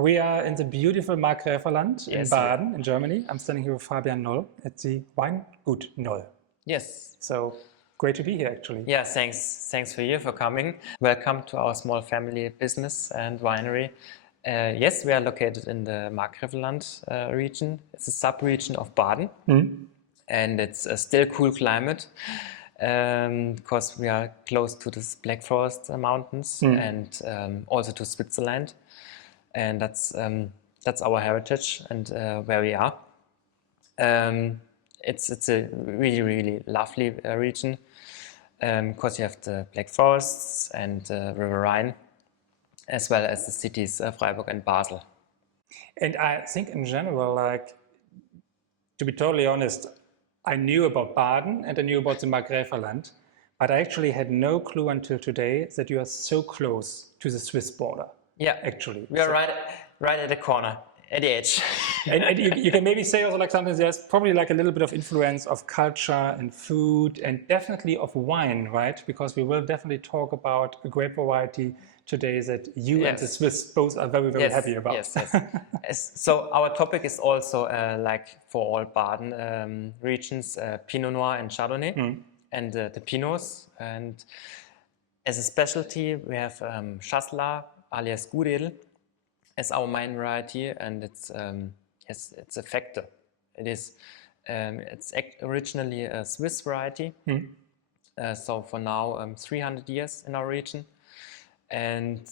We are in the beautiful Markgräferland in Yes, Baden, in Germany. I'm standing here with Fabian Noll at the Weingut Noll. Yes. So great to be here, actually. Yeah, thanks for you for coming. Welcome to our small family business and winery. Yes, we are located in the Markgräferland region. It's a sub-region of Baden, and it's a still cool climate because we are close to the Black Forest mountains and also to Switzerland. And that's our heritage and where we are. It's a really lovely region because you have the Black Forests and River Rhine, as well as the cities Freiburg and Basel. And I think in general, like, to be totally honest, I knew about Baden and I knew about the Markgräferland, but I actually had no clue until today that you are so close to the Swiss border. Yeah, actually. We are right at the corner, at the edge. and you can maybe say also like something, there's probably like a little bit of influence of culture and food and definitely of wine, right? Because we will definitely talk about a grape variety today that you and the Swiss both are very happy about. Yes. So our topic is also like for all Baden regions, Pinot Noir and Chardonnay and the Pinots. And as a specialty, we have Chasselas, alias Gudedel, as our main variety, and it's a factor. It's originally a Swiss variety, so for now 300 years in our region, and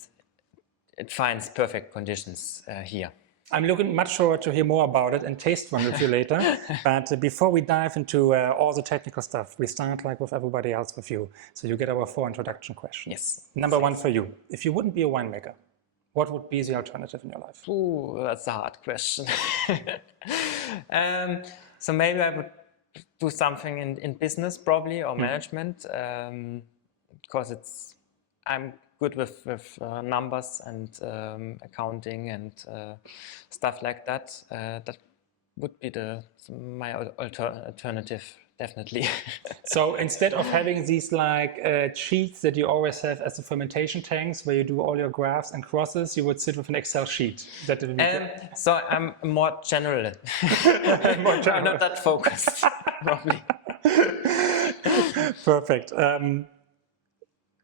it finds perfect conditions here. I'm looking much forward to hear more about it and taste one with you later. But before we dive into all the technical stuff, we start like with everybody else with you. So you get our 4 introduction questions. Yes. Number 1 for you. If you wouldn't be a winemaker, what would be the alternative in your life? Ooh, that's a hard question. So maybe I would do something in business probably or management because I'm good with numbers and accounting and stuff like that. That would be my alternative, definitely. So instead of having these like sheets that you always have as the fermentation tanks where you do all your graphs and crosses, you would sit with an Excel sheet. That would be so I'm more general. I'm not that focused, probably. Perfect.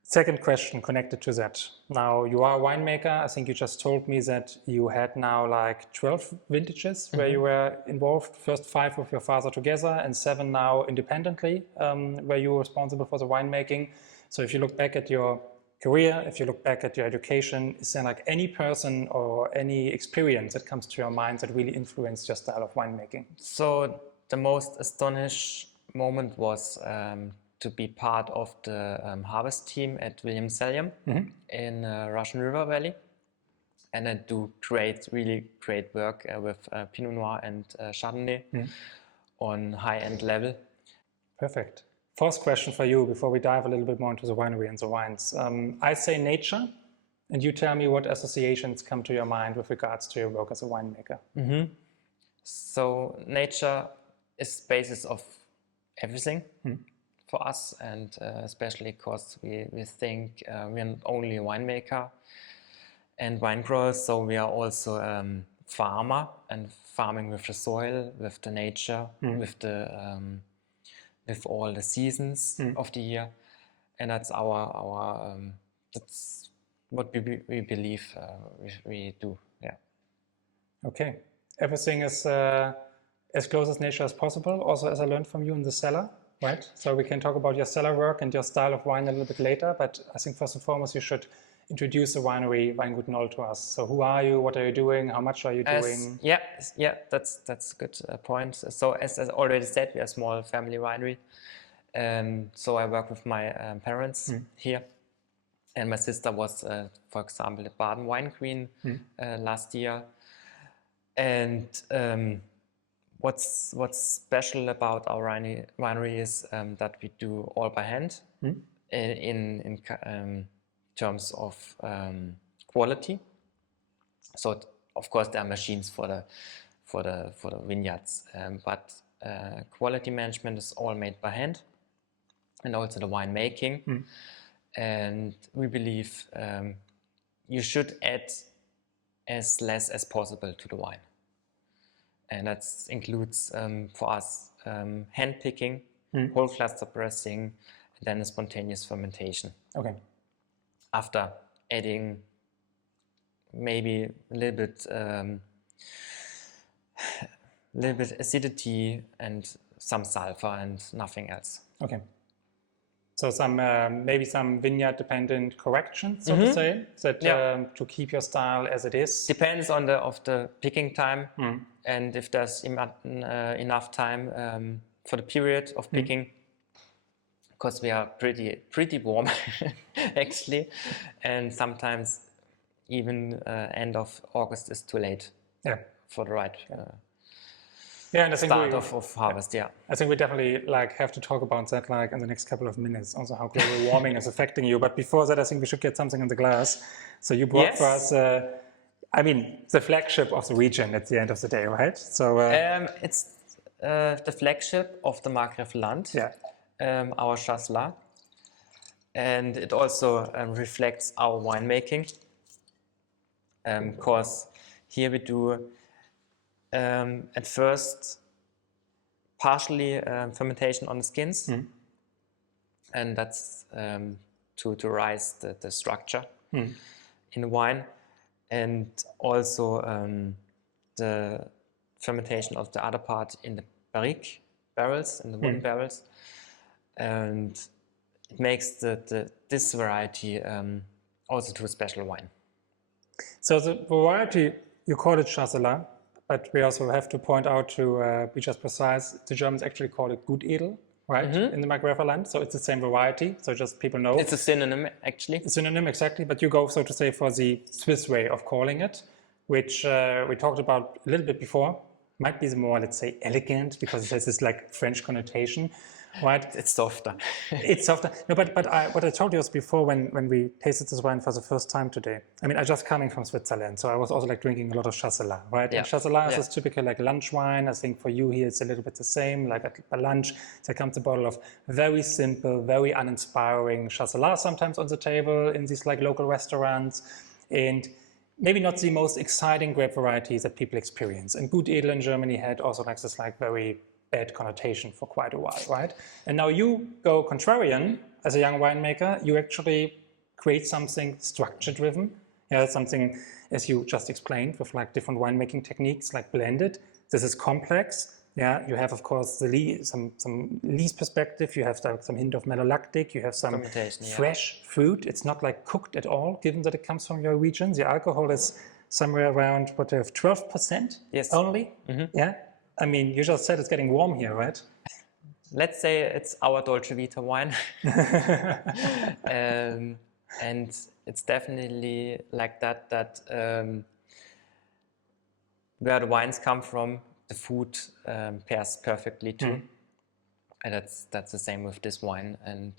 Second question connected to that. Now, you are a winemaker. I think you just told me that you had now like 12 vintages where you were involved. First 5 with your father together and 7 now independently, where you were responsible for the winemaking. So if you look back at your career, if you look back at your education, is there like any person or any experience that comes to your mind that really influenced your style of winemaking? So the most astonished moment was to be part of the harvest team at William in Russian River Valley, and I do really great work with Pinot Noir and Chardonnay on high-end level. Perfect. First question for you before we dive a little bit more into the winery and the wines. I say nature, and you tell me what associations come to your mind with regards to your work as a winemaker. So nature is the basis of everything. For us, and especially because we think we are not only a winemaker and wine growers, so we are also farmer and farming with the soil, with the nature, with all the seasons of the year, and that's that's what we believe we do. Yeah. Okay. Everything is as close as nature as possible. Also, as I learned from you in the cellar. Right, so we can talk about your cellar work and your style of wine a little bit later, but I think first and foremost you should introduce the winery Weingut Noll to us. So who are you, what are you doing, how much are you doing? Yeah, that's a good point. So as I already said, we are a small family winery. So I work with my parents here, and my sister was, for example, the Baden Wine Queen last year. And What's special about our winery is that we do all by hand in terms of quality. So of course there are machines for the vineyards, but quality management is all made by hand, and also the winemaking. And we believe you should add as less as possible to the wine. And that includes for us hand picking, whole cluster pressing, and then a spontaneous fermentation. Okay. After adding maybe a little bit acidity and some sulfur and nothing else. Okay. So some maybe some vineyard dependent corrections, so to say, that to keep your style as it is. Depends on the picking time, and if there's enough time for the period of picking, because we are pretty warm actually, and sometimes even end of August is too late for the right and I think start of harvest. I think we definitely have to talk about that in the next couple of minutes, also how global warming is affecting you. But before that, I think we should get something in the glass. So you brought for us, I mean, the flagship of the region at the end of the day, right? So it's the flagship of the Markgräferland, our Chasselas, and it also reflects our winemaking. Because here we do at first partially fermentation on the skins, and that's to rise the structure in the wine, and also the fermentation of the other part in the barrique barrels, in the wooden barrels, and it makes this variety also to a special wine. So the variety, you call it Chasselas, but we also have to point out, to be just precise, the Germans actually call it Gut Edel, right, in the Markgräferland. So it's the same variety, so just people know. It's a synonym, actually. A synonym, exactly, but you go, so to say, for the Swiss way of calling it, which we talked about a little bit before. Might be the more, let's say, elegant, because it has this French connotation. Right? It's softer. It's softer. No, but what I told you was before, when we tasted this wine for the first time today. I mean, I just coming from Switzerland, so I was also drinking a lot of Chasselas, right? Yeah. And Chasselas is typical lunch wine. I think for you here it's a little bit the same. At lunch, there comes a bottle of very simple, very uninspiring Chasselas sometimes on the table in these local restaurants, and maybe not the most exciting grape varieties that people experience. And Gut Edel in Germany had also this very bad connotation for quite a while, right? And now you go contrarian as a young winemaker. You actually create something structure-driven. Something, as you just explained, with different winemaking techniques, blended. This is complex. You have, of course, some lees perspective. You have some hint of malolactic. You have some fresh fruit. It's not cooked at all, given that it comes from your region. The alcohol is somewhere around 12% only. Yeah. I mean, you just said it's getting warm here, right? Let's say it's our Dolce Vita wine. And it's definitely that where the wines come from, the food pairs perfectly too. And that's the same with this wine. And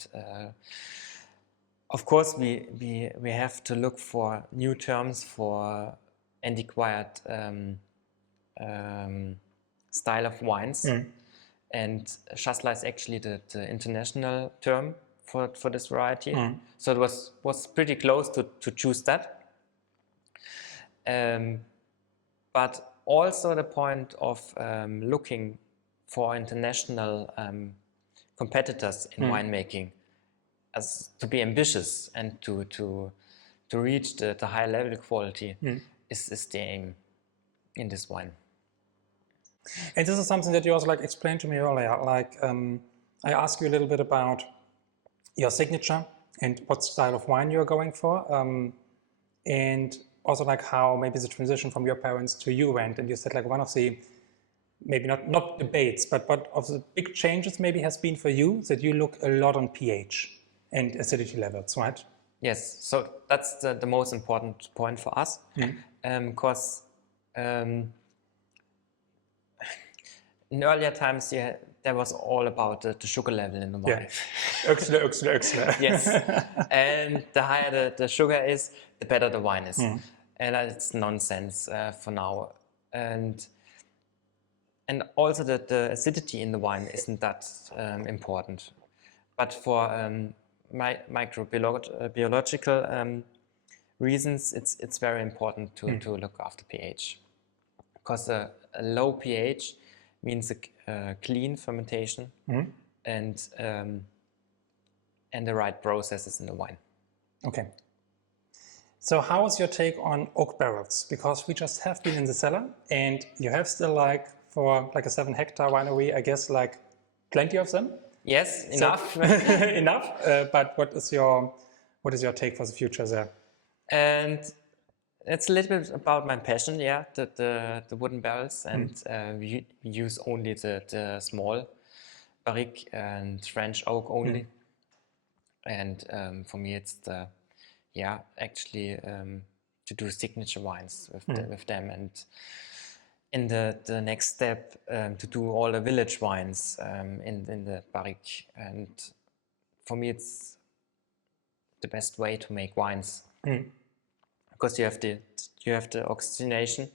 of course, we have to look for new terms for antiquated style of wines, and Chasselas is actually the international term for this variety. So it was pretty close to choose that. But also the point of looking for international competitors in winemaking, as to be ambitious and to reach the high level quality is the aim in this wine. And this is something that you also explained to me earlier. I asked you a little bit about your signature and what style of wine you're going for, and also how maybe the transition from your parents to you went. And you said one of the maybe not debates, but what of the big changes maybe has been for you that you look a lot on pH and acidity levels, right? Yes. So that's the most important point for us, because. In earlier times, there was all about the sugar level in the wine. Öxle. Yes, and the higher the sugar is, the better the wine is. And it's nonsense for now. And also the acidity in the wine isn't that important. But for microbiological reasons, it's very important to look after pH, because a low pH means a clean fermentation and the right processes in the wine. Okay. So how is your take on oak barrels? Because we just have been in the cellar, and you have still like, for like a 7-hectare winery, I guess like plenty of them. Yes, enough. So, enough. But what is your take for the future there? And it's a little bit about my passion, yeah, the wooden barrels, and we use only the small barrique and French oak only. And for me, it's actually to do signature wines with them, and in the next step to do all the village wines in the barrique. And for me, it's the best way to make wines, because you have the oxygenation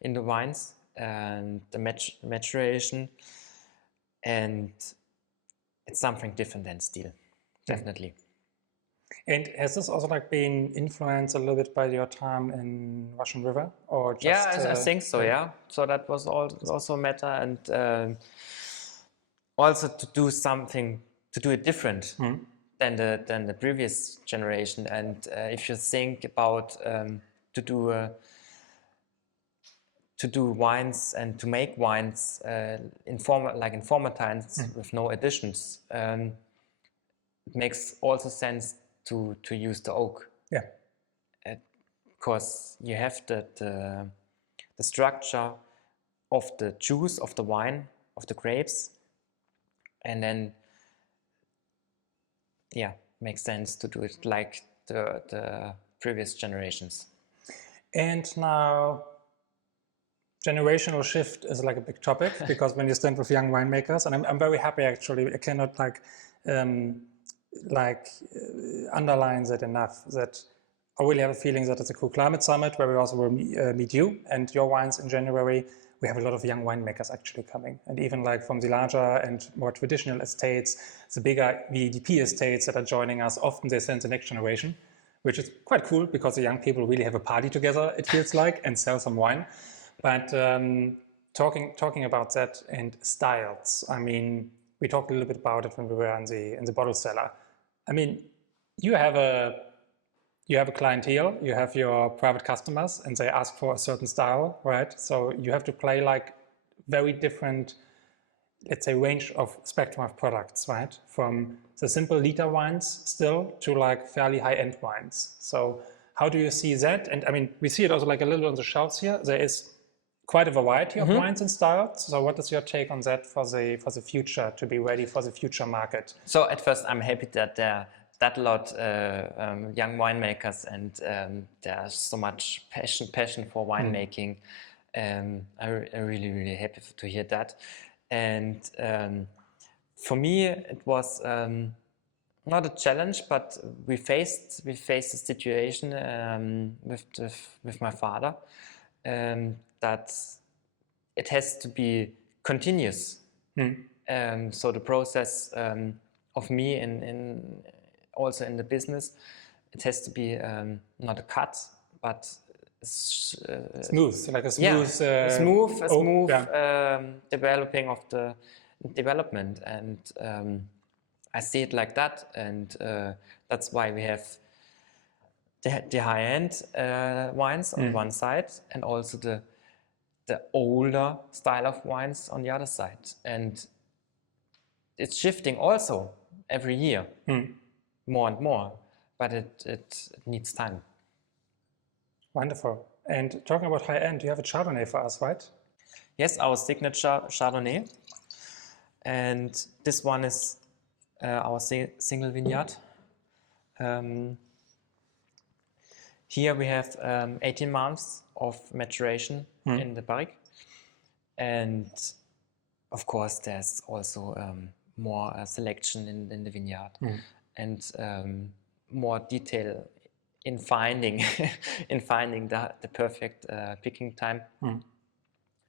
in the wines and the maturation, and it's something different than steel, definitely. And has this also like been influenced a little bit by your time in Russian River, or just? Yeah, I think so. Yeah, so that was also a matter, and also to do something, to do it different than the previous generation. And if you think about to do wines and to make wines in former times with no additions, it makes also sense to use the oak. Yeah. Because you have the structure of the juice of the wine, of the grapes, and then makes sense to do it like the previous generations. And now, generational shift is like a big topic, because when you stand with young winemakers, and I'm very happy actually, I cannot underline that enough, that I really have a feeling that it's a cool climate summit where we also will meet you and your wines in January. We have a lot of young winemakers actually coming, and even like from the larger and more traditional estates, the bigger VDP estates that are joining us, often they send the next generation, which is quite cool, because the young people really have a party together, it feels like, and sell some wine. But talking about that and styles, I mean, we talked a little bit about it when we were in the bottle cellar. I mean, you have a clientele, you have your private customers, and they ask for a certain style, right? So you have to play like very different, let's say, range of spectrum of products, right? From the simple liter wines still to like fairly high-end wines. So how do you see that? And I mean, we see it also like a little on the shelves here. There is quite a variety of wines and styles. So what is your take on that for the future, to be ready for the future market? So at first, I'm happy that there are that lot young winemakers, and there's so much passion for winemaking. I'm really happy to hear that. And for me, it was not a challenge, but we faced the situation with my father, that it has to be continuous. So the process of me in also in the business, it has to be not a cut, but smooth, like a smooth, smooth developing of the development, and I see it like that, and that's why we have the high-end wines on one side, and also the older style of wines on the other side, and it's shifting also every year, more and more, but it needs time. Wonderful. And talking about high-end, you have a Chardonnay for us, right? Yes, our signature Chardonnay, and this one is our single vineyard. Here we have 18 months of maturation in the barrique, and of course there's also more selection in the vineyard, and more detail in finding the perfect picking time.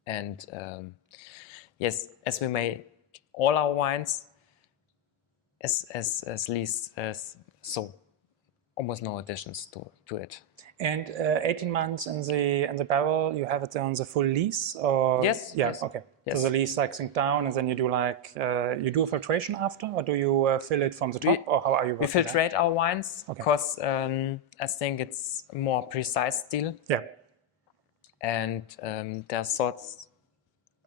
And yes, as we make all our wines as least as so almost no additions to it. And 18 months in the barrel, you have it on the full lease, or Yes. yeah, Yes. okay. Yes. So the lease like sink down, and then you do like you do a filtration after, or do you fill it from the top, or how are you We working? filtrate our wines Okay. because I think it's more precise still. Yeah. And there's thoughts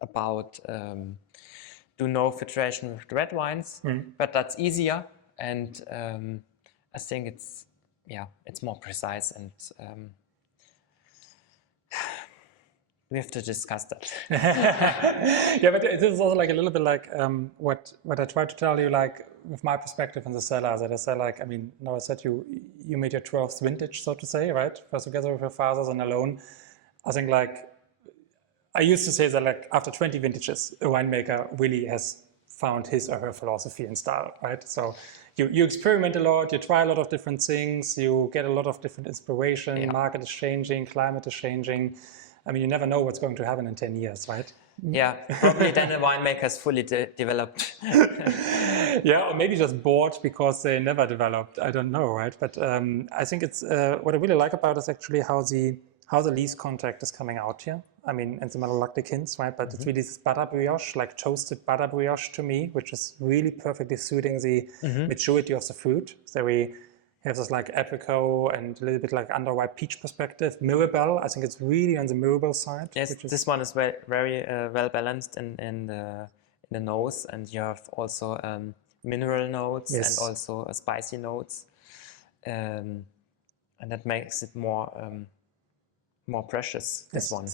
about do no filtration with red wines, but that's easier, and I think it's more precise, and we have to discuss that. Yeah, but this is also like a little bit like what I tried to tell you, like with my perspective in the cellar, that I said, like, I mean, now I said you made your 12th vintage, so to say, right? First together with your fathers and alone. I think like I used to say that like after 20 vintages, a winemaker really has found his or her philosophy and style, right? So you experiment a lot, you try a lot of different things, you get a lot of different inspiration, market is changing, climate is changing. I mean, you never know what's going to happen in 10 years, right? Yeah, probably then a winemaker is fully developed. Yeah, or maybe just bored because they never developed. I don't know, right? But I think it's what I really like about it is actually how the lease contract is coming out here. I mean, and the malolactic hints, right? But it's really this butter brioche, like toasted butter brioche to me, which is really perfectly suiting the maturity of the fruit. So we have this like apricot and a little bit like under white peach perspective. Mirabelle, I think it's really on the Mirabelle side. Yes, this one is very well balanced in the nose, and you have also mineral notes and also spicy notes, and that makes it more precious. This one.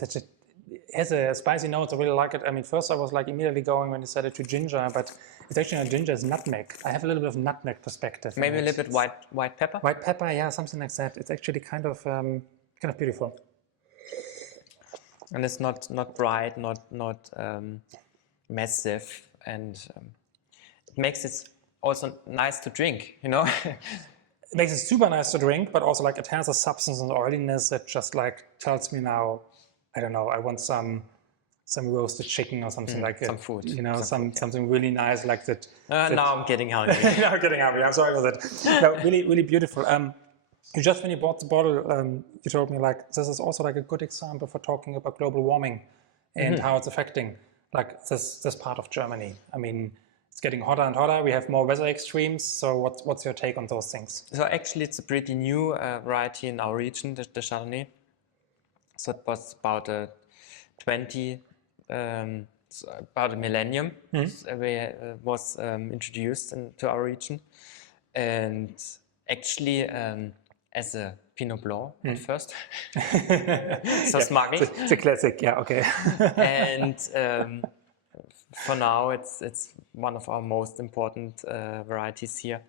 It has a spicy note. I really like it. I mean, first I was like immediately going when you said it to ginger, but it's actually not ginger, it's nutmeg. I have a little bit of nutmeg perspective. Maybe a little bit white pepper? White pepper, yeah, something like that. It's actually kind of beautiful. And it's not bright, not massive, and it makes it also nice to drink, you know? It makes it super nice to drink, but also like it has a substance and oiliness that just like tells me now, I don't know, I want some roasted chicken or something like some food, you know, something really nice like that. Now I'm getting hungry. Now I'm getting hungry. I'm sorry for that. No, really beautiful. You just when you bought the bottle, you told me like this is also like a good example for talking about global warming and how it's affecting like this part of Germany. I mean, it's getting hotter and hotter. We have more weather extremes. So what's your take on those things? So actually, it's a pretty new variety in our region, the Chardonnay. So it was about about a millennium was introduced into our region, and actually as a Pinot Blanc at first, so smuggled. It's a classic, yeah, okay. And for now, it's one of our most important varieties here,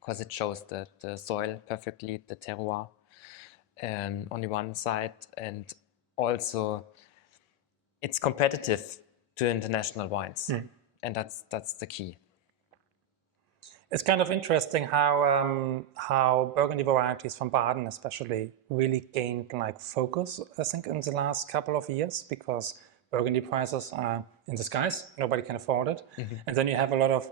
because it shows the soil perfectly, the terroir. On the one side, and also it's competitive to international wines, and that's the key. It's kind of interesting how Burgundy varieties from Baden especially really gained like focus, I think, in the last couple of years, because Burgundy prices are in the skies, nobody can afford it. And then you have a lot of,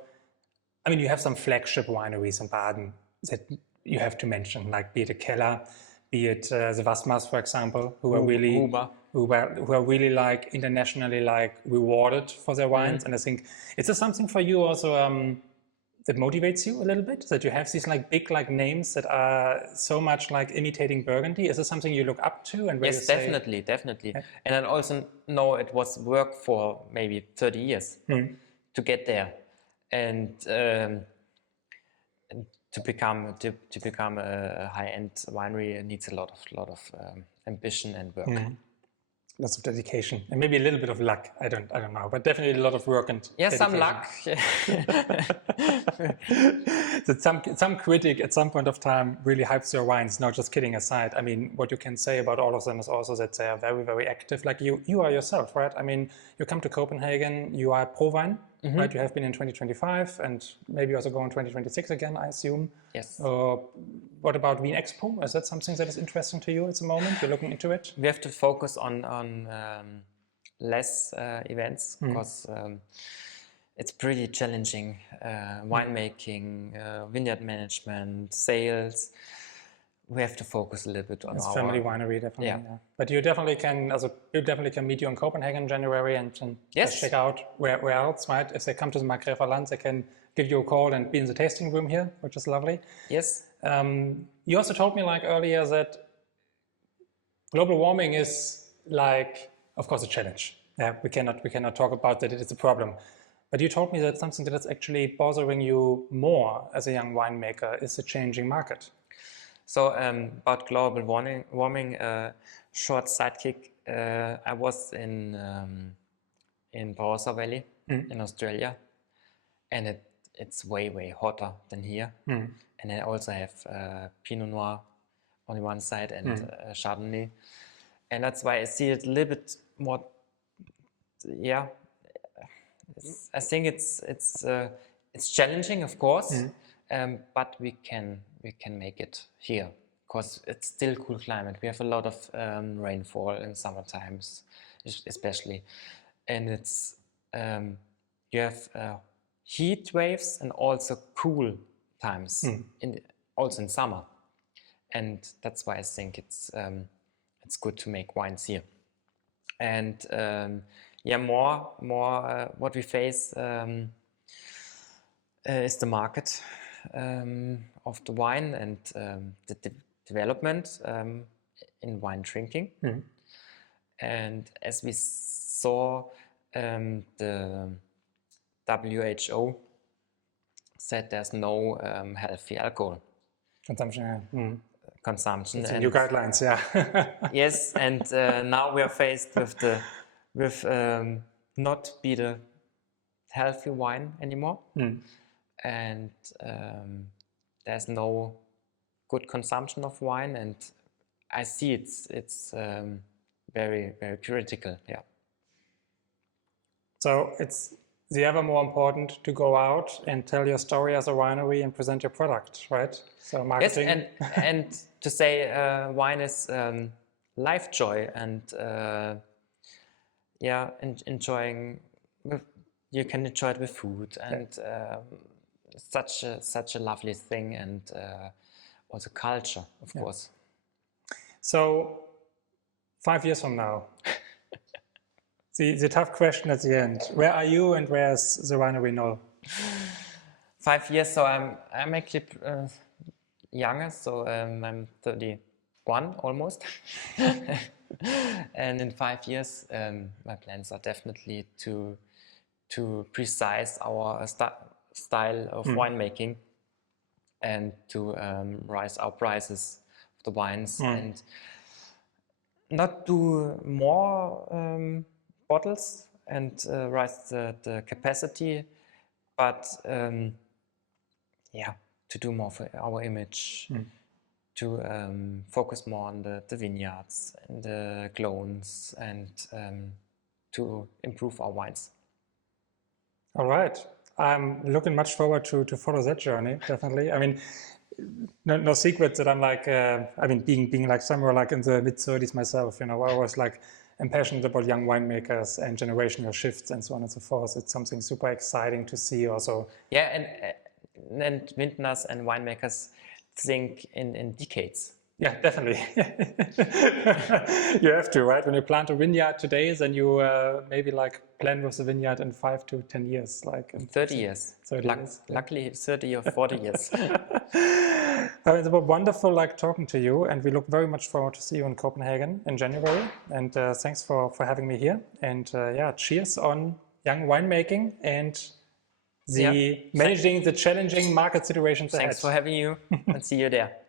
I mean, you have some flagship wineries in Baden that you have to mention, like be it a Keller, be it the Wasmars, for example, who are really like internationally like rewarded for their wines. And I think it's just something for you also that motivates you a little bit, that you have these like big like names that are so much like imitating Burgundy. Is this something you look up to? And yes, definitely. Yeah. And I also know it was work for maybe 30 years to get there, and to become a high-end winery needs a lot of ambition and work. Lots of dedication and maybe a little bit of luck. I don't know, but definitely a lot of work and dedication. Some luck. That some critic at some point of time really hypes your wines. No, just kidding aside. I mean, what you can say about all of them is also that they are very, very active. Like you are yourself, right? I mean, you come to Copenhagen, you are pro wine, right? You have been in 2025 and maybe also go in 2026 again, I assume. Yes. What about Wien Expo? Is that something that is interesting to you at the moment? You're looking into it? We have to focus on less events because it's pretty challenging. Winemaking, vineyard management, sales. we have to focus a little bit on It's our family winery, definitely. Yeah. Yeah. But you definitely can, also, you definitely can meet you in Copenhagen in January and Yes. just check out where else, right? If they come to the Markgräferland, they can give you a call and be in the tasting room here, which is lovely. Yes. You also told me like earlier that global warming is like, of course, a challenge. Yeah, we cannot talk about that it is a problem. But you told me that something that is actually bothering you more as a young winemaker is the changing market. So about global warming, short sidekick. I was in Barossa Valley in Australia, and it's way hotter than here. And I also have Pinot Noir on the one side and Chardonnay, and that's why I see it a little bit more. Yeah, I think it's challenging, of course, but we can make it here because it's still cool climate. We have a lot of rainfall in summer times, especially, and it's you have heat waves and also cool times also in summer, and that's why I think it's good to make wines here. And yeah, more what we face is the market of the wine and the development in wine drinking. And as we saw, the WHO said there's no healthy alcohol Consumption. consumption. It's new guidelines, yeah. Yes, and now we are faced with not be the healthy wine anymore, and there's no good consumption of wine, and I see it's very critical. Yeah. So it's the ever more important to go out and tell your story as a winery and present your product, right? So marketing. Yes, and to say wine is life joy and yeah, enjoying. You can enjoy it with food and such a lovely thing, and also culture, of course. So 5 years from now, the tough question at the end: where are you and where's the winery Noll? 5 years. So I'm actually younger. So I'm 31 almost. And in 5 years, my plans are definitely to precise our style of winemaking and to raise our prices of the wines and not do more bottles and raise the capacity, but yeah, to do more for our image. To focus more on the vineyards and the clones and to improve our wines. All right. I'm looking much forward to follow that journey, definitely. I mean, no secret that I'm like, I mean, being like somewhere like in the mid-30s myself, you know, I was like, I'm passionate about young winemakers and generational shifts and so on and so forth. It's something super exciting to see also. Yeah, and vintners and winemakers think in decades. Yeah, definitely. You have to, right? When you plant a vineyard today, then you maybe like plan with the vineyard in 5 to 10 years, like in 30 years. 30 years. Luckily, 30 or 40 years. It's wonderful, like talking to you, and we look very much forward to see you in Copenhagen in January. And thanks for having me here. And yeah, cheers on young winemaking and managing the challenging market situations ahead. Thanks for having you, and see you there.